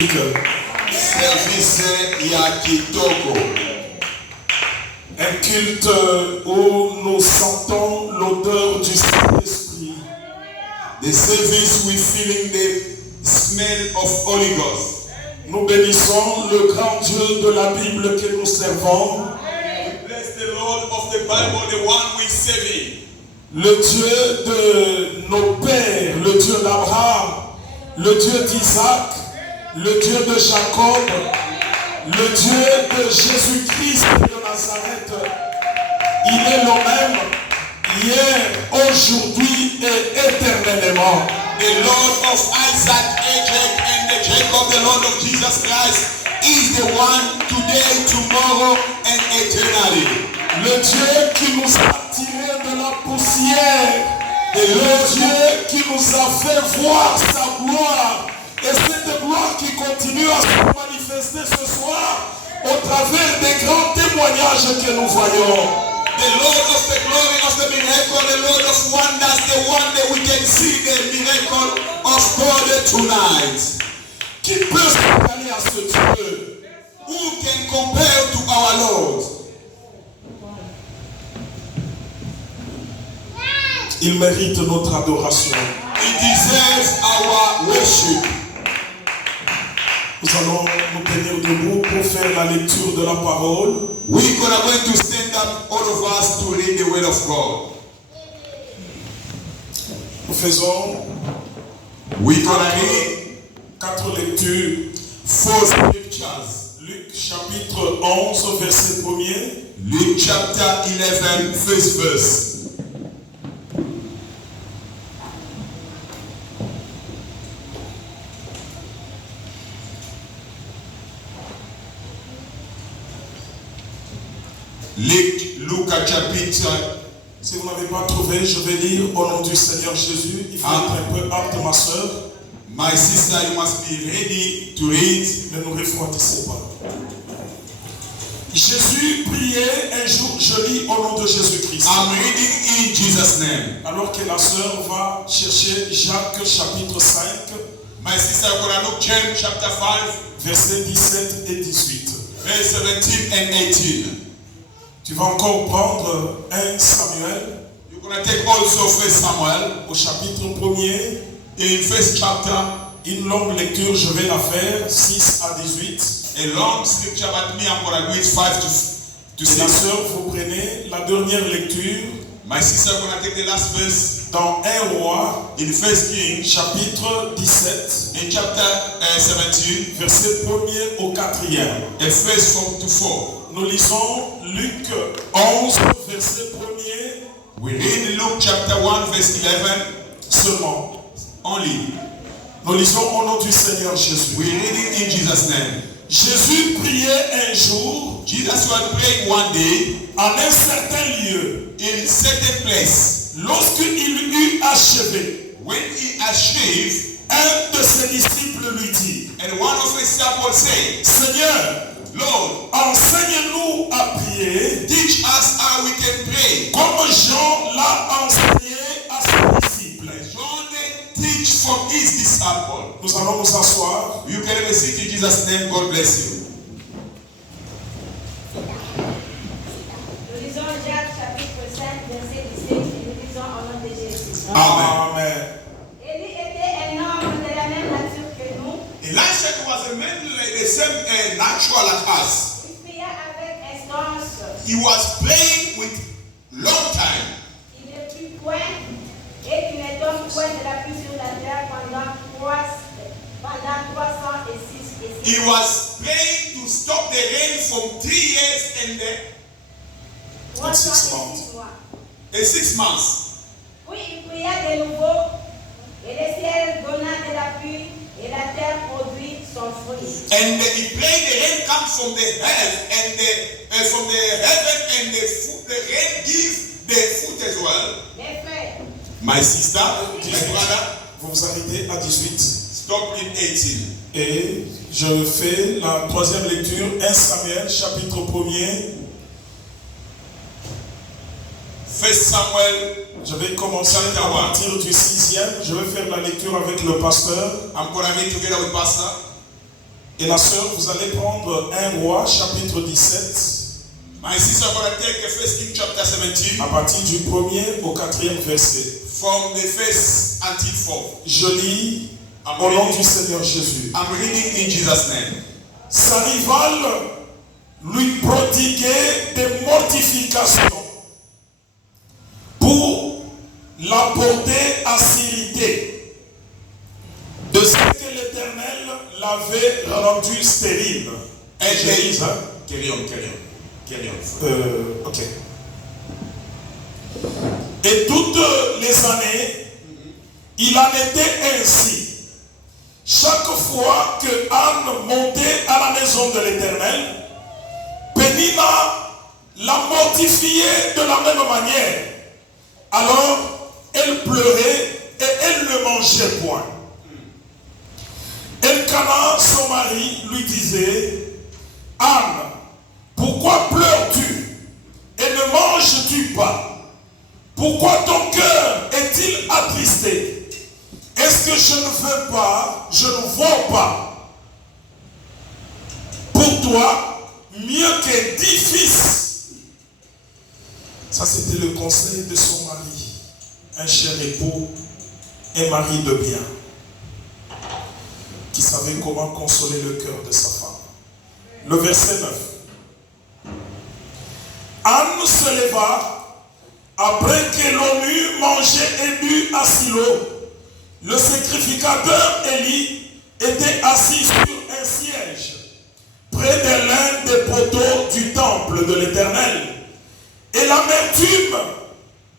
Service ya kitoko. Un culte où nous sentons l'odeur du Saint-Esprit. The service we feeling the smell of Holy Ghost. Nous bénissons le grand Dieu de la Bible que nous servons. Bless the Lord of the Bible, the one we serve. Le Dieu de nos pères, le Dieu d'Abraham, le Dieu d'Isaac, le Dieu de Jacob, le Dieu de Jésus-Christ de Nazareth. Il est le même hier, aujourd'hui et éternellement. The Lord of Isaac, and the Jacob, the Lord of Jesus Christ, is the one today, tomorrow, and eternally. Le Dieu qui nous a tirés de la poussière, et le Dieu qui nous a fait voir sa gloire. Et cette gloire qui continue à se manifester ce soir au travers des grands témoignages que nous voyons. The Lord of the glory of the miracle, the Lord of wonders, the one that we can see the miracle of God tonight. Qui peut s'égaler à ce Dieu? Who can compare to our Lord? Il mérite notre adoration. He deserves our worship. Nous allons nous tenir debout pour faire la lecture de la parole. We are going to stand up, all of us, to read the word of God. Nous faisons We gonna read 4 lectures. 4 scriptures. Luc chapitre 11, verset 1er. Luke chapter 11, first verse. Luca chapitre. Si vous n'avez pas trouvé, je vais lire au nom du Seigneur Jésus. Il faut être un peu apte, ma soeur. My sister, you must be ready to read. Ne nous refroidissez pas. Jésus priait un jour, je lis au nom de Jésus-Christ. I'm reading in Jesus' name. Alors que la sœur va chercher Jacques chapitre 5. My sister, we're going to look James chapter 5, versets 17 et 18. verse 17 and 18. Tu vas encore prendre 1 Samuel. You're going to take also 1 Samuel. Au chapitre 1er. In first chapter. Une longue lecture, je vais la faire, 6 à 18. A long scripture, but me, I'm going to read 5 to 6. La sœur, vous prenez la dernière lecture. My sister, I'm going to take the last verse. Dans 1 roi, in First King, chapitre 17, in chapter 17, verset 1er au 4e. A verse 4 to 4. Nous lisons Luc 11, verset 1er. We read Luke chapter 1, verse 11 seulement. Only. Nous lisons au nom du Seigneur Jésus. We read it in Jesus' name. Jésus priait un jour. Jesus was praying one day. En un certain lieu. In a certain place. Lorsqu'il eut achevé. When he achieved. Un de ses disciples lui dit. And one of his disciples said. Seigneur. Lord, enseigne-nous à prier. Teach us how we can pray. Comme Jean l'a enseigné à ses disciples. John teach from his disciples. Nous allons nous asseoir. You can have a seat in Jesus' name. God bless you. Nous lisons Jacques chapitre 5, verset 17 et nous lisons au nom de Jésus. Amen. Élie était un homme de la même nature que nous. Elisha was a man like the same natural like us. Il pria avec instance. He was praying with long time. Il ne put point et qu'il ne tombe point de la pluie sur la terre pendant 306 He was praying to stop the rain from 3 years and 6 months. 6 months. Puis il pria de nouveau et le ciel donna de la pluie et la terre produit son fruit. And he prayed the rain comes from the heaven and from the heaven and the rain gives the fruit as well. Mes frères, my sister, my brother, vous vous arrêtez à 18. Stop in 18. Et je fais la troisième lecture, 1 Samuel, chapitre 1er. 1 Samuel. Je vais commencer à partir du 6e. Je vais faire la lecture avec le pasteur. I'm going to read together with Pastor. Et la sœur, vous allez prendre 1 Roi, chapitre 17, My sister gonna take the first King chapter 17 à partir du 1er au 4e verset. from the first until 4th. Je lis au nom du Seigneur Jésus. I'm reading in Jesus' name. Sa rivale lui prodiguait des mortifications pour la porter à s'irriter de ce que l'Éternel l'avait rendu stérile. And Je they, lis, hein? carry on. Ok. Et toutes les années, il en était ainsi. Chaque fois que Anne montait à la maison de l'Éternel, Pénina la mortifiait de la même manière. Alors, elle pleurait et elle ne mangeait point. Elkana, son mari, lui disait, Anne, pourquoi pleures-tu et ne manges-tu pas? Pourquoi ton cœur est-il attristé? Est-ce que je ne veux pas, je ne vois pas pour toi mieux que 10 fils? Ça, c'était le conseil de son mari, un cher époux, un mari de bien, qui savait comment consoler le cœur de sa femme. Le verset 9. Anne se leva après que l'on eut mangé et bu à Silo. Le sacrificateur Élie était assis sur un siège près de l'un des poteaux du temple de l'Éternel. Et l'amertume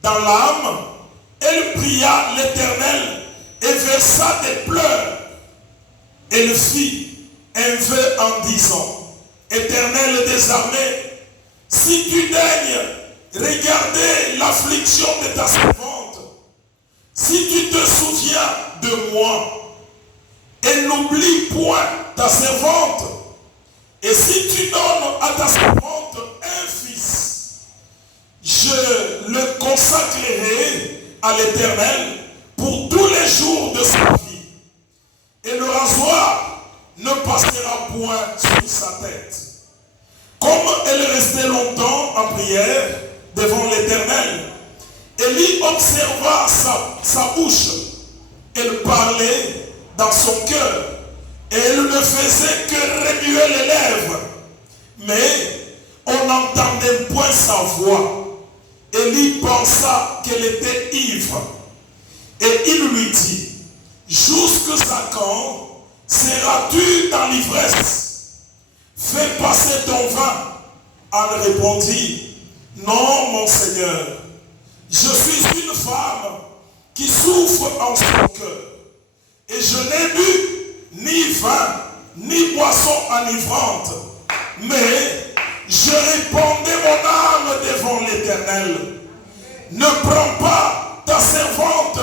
dans l'âme, elle pria l'Éternel et versa des pleurs. Elle fit un vœu en disant, Éternel des armées, si tu daignes regarder l'affliction de ta servante, si tu te souviens de moi et n'oublie point ta servante, et si tu donnes à ta servante un fils, je le consacrerai à l'Éternel pour tous les jours de sa vie, et le rasoir ne passera point sur sa tête. Comme elle restait longtemps en prière devant l'Éternel, Élie observa sa bouche. Elle parlait dans son cœur et elle ne faisait que remuer les lèvres. Mais on n'entendait point sa voix. Élie pensa qu'elle était ivre. Et il lui dit, jusqu'à quand seras-tu dans l'ivresse? Fais passer ton vin. Anne répondit, non, mon Seigneur, je suis une femme qui souffre en son cœur, et je n'ai bu ni vin, ni boisson enivrante, mais je répandais mon âme devant l'Éternel. Ne prends pas ta servante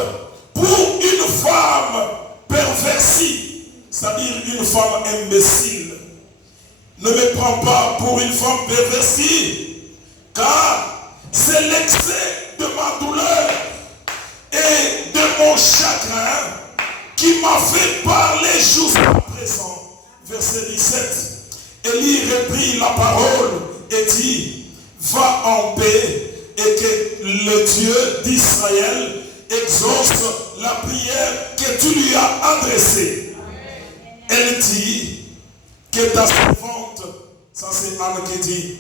pour une femme perversie, c'est-à-dire une femme imbécile. Ne me prends pas pour une femme perversie, car c'est l'excès de ma douleur et de mon chagrin qui m'a fait parler jusqu'à présent. Verset 17. Élie reprit la parole et dit, va en paix et que le Dieu d'Israël exauce la prière que tu lui as adressée. Elle dit, que ta servante, ça c'est Anne qui dit,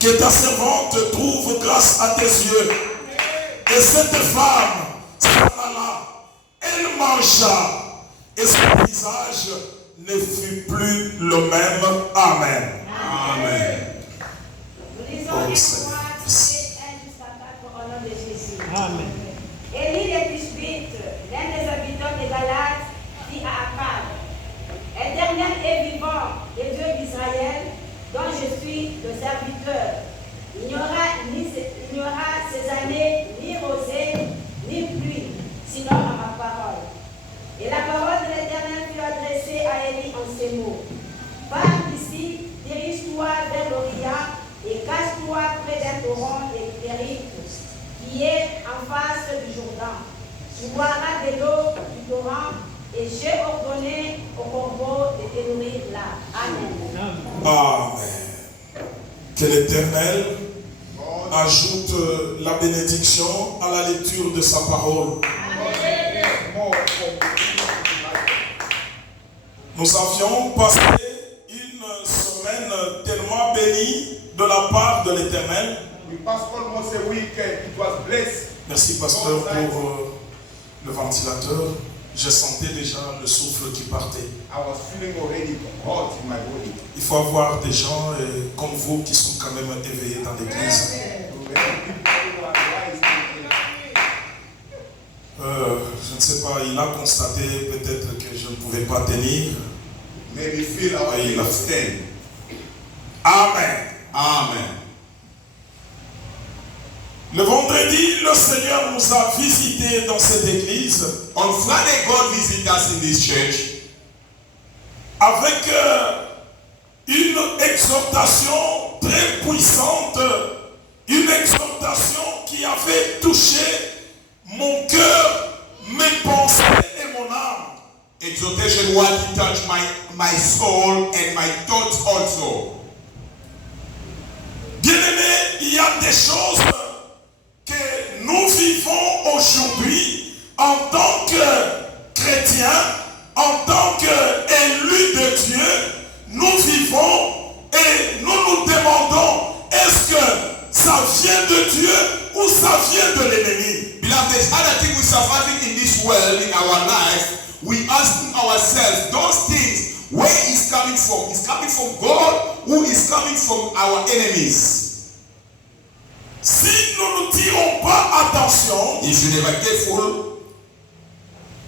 que ta servante trouve grâce à tes yeux. Et cette femme s'en alla, elle mangea, et son visage ne fut plus le même. Amen. Amen. Nous lisons un jusqu'à 4 au nom de Jésus. Amen. Élie le Tishbite, l'un des habitants de Galaad, dit à Akab, Éternel et vivant, le Dieu d'Israël, dont je suis le serviteur, il n'y aura ces années ni rosée, ni pluie, sinon à ma parole. Et la parole de l'Éternel fut adressée à Élie en ces mots. Pars d'ici, dirige-toi vers l'Orient et cache-toi près d'un torrent Kérith, qui est en face du Jourdain. Tu boiras de l'eau du torrent Et j'ai ordonné au corbeau de te nourrir là. Amen. Amen. Que l'Éternel ajoute la bénédiction à la lecture de sa parole. Nous avions passé une semaine tellement bénie de la part de l'Éternel. Merci pasteur pour le ventilateur. Je sentais déjà le souffle qui partait. Il faut avoir des gens comme vous qui sont quand même éveillés dans l'église. Je ne sais pas, il a constaté peut-être que je ne pouvais pas tenir. Et il a fait. Amen. Amen. Le vendredi, le Seigneur nous a visités dans cette église. On Friday, God visited us in this church Avec une exhortation très puissante. Une exhortation qui avait touché mon cœur, mes pensées et mon âme. exhortation what he touched my soul and my thoughts also. Bien-aimés, il y a des choses que nous vivons aujourd'hui en tant que chrétiens, en tant qu'élus de Dieu. Nous vivons et nous nous demandons, est-ce que ça vient de Dieu ou ça vient de l'ennemi? Beloved, there's other things we surviving in this world, in our life. We asking ourselves, those things, where is coming from? Is coming from God, who is coming from our enemies? Si nous ne tirons pas attention, If you never careful,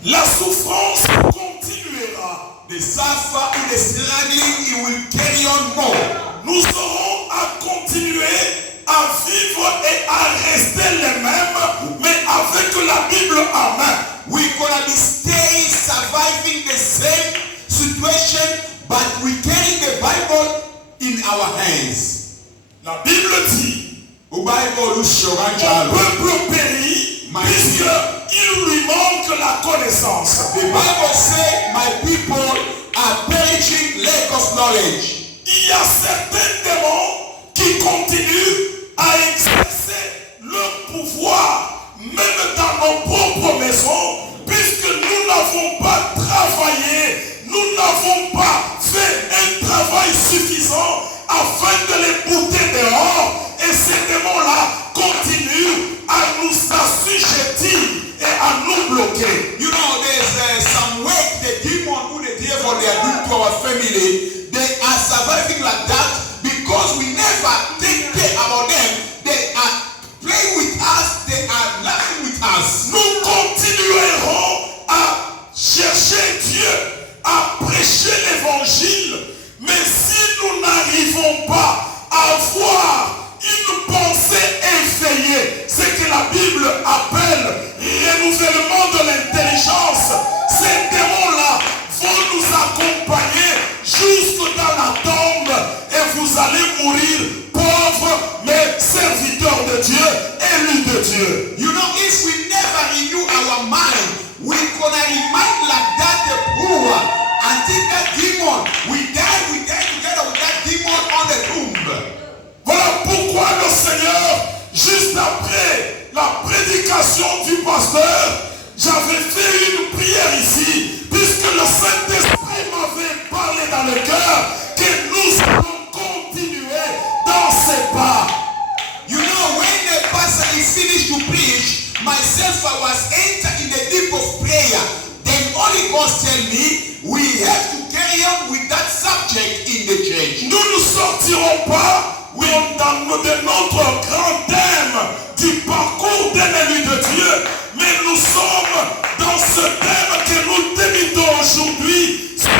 la souffrance continuera. the suffer in the struggling, it will carry on more. Nous aurons à continuer à vivre et à rester les mêmes, mais avec la Bible en main. We're gonna be staying, surviving the same situation, but we carry the Bible in our hands. La Bible dit, The Bible mon The peuple périt puisqu'il lui manque la connaissance. Bible says, my people are perishing, lack of knowledge. Il y a certains démons qui continuent à exercer leur pouvoir, même dans nos propres maisons, puisque nous n'avons pas travaillé, nous n'avons pas fait un travail suffisant afin de les bouter dehors. Et ces démons-là continuent à nous assujettir et à nous bloquer. You know, there's some way the demon who the devil they are doing to our family, they are surviving like that because we never take care about them. They are playing with us, they are laughing with us. Nous continuerons à chercher Dieu, à prêcher l'évangile, mais si nous n'arrivons pas à avoir une pensée éveillée, ce que la Bible appelle renouvellement de l'intelligence, ces démons-là vont nous accompagner jusque dans la tombe et vous allez mourir pauvres mais serviteurs de Dieu, élus de Dieu. You know, if we never renew our mind, we're gonna remain like that the poor until that demon, we die together with that demon on the tomb. Voilà pourquoi le Seigneur, juste après la prédication du pasteur, j'avais fait une prière ici, puisque le Saint-Esprit m'avait parlé dans le cœur que nous allons continuer dans ses pas. You know, when the pastor is finished to preach, myself I was entered in the deep of prayer. Then Holy Ghost tell me we have to carry on with that subject in the church. Nous ne sortirons pas dans notre grand thème du parcours d'un élu de Dieu, mais nous sommes dans ce thème que nous débutons aujourd'hui sur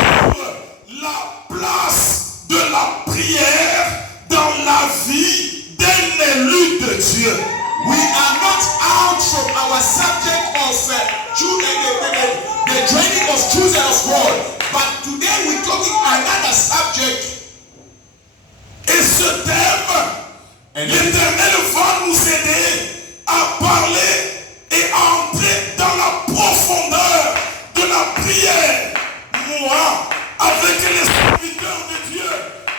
la place de la prière dans la vie d'un élu de Dieu. We are not out from our subject of the training of children of God, but today we're talking another subject. Et ce thème, l'Éternel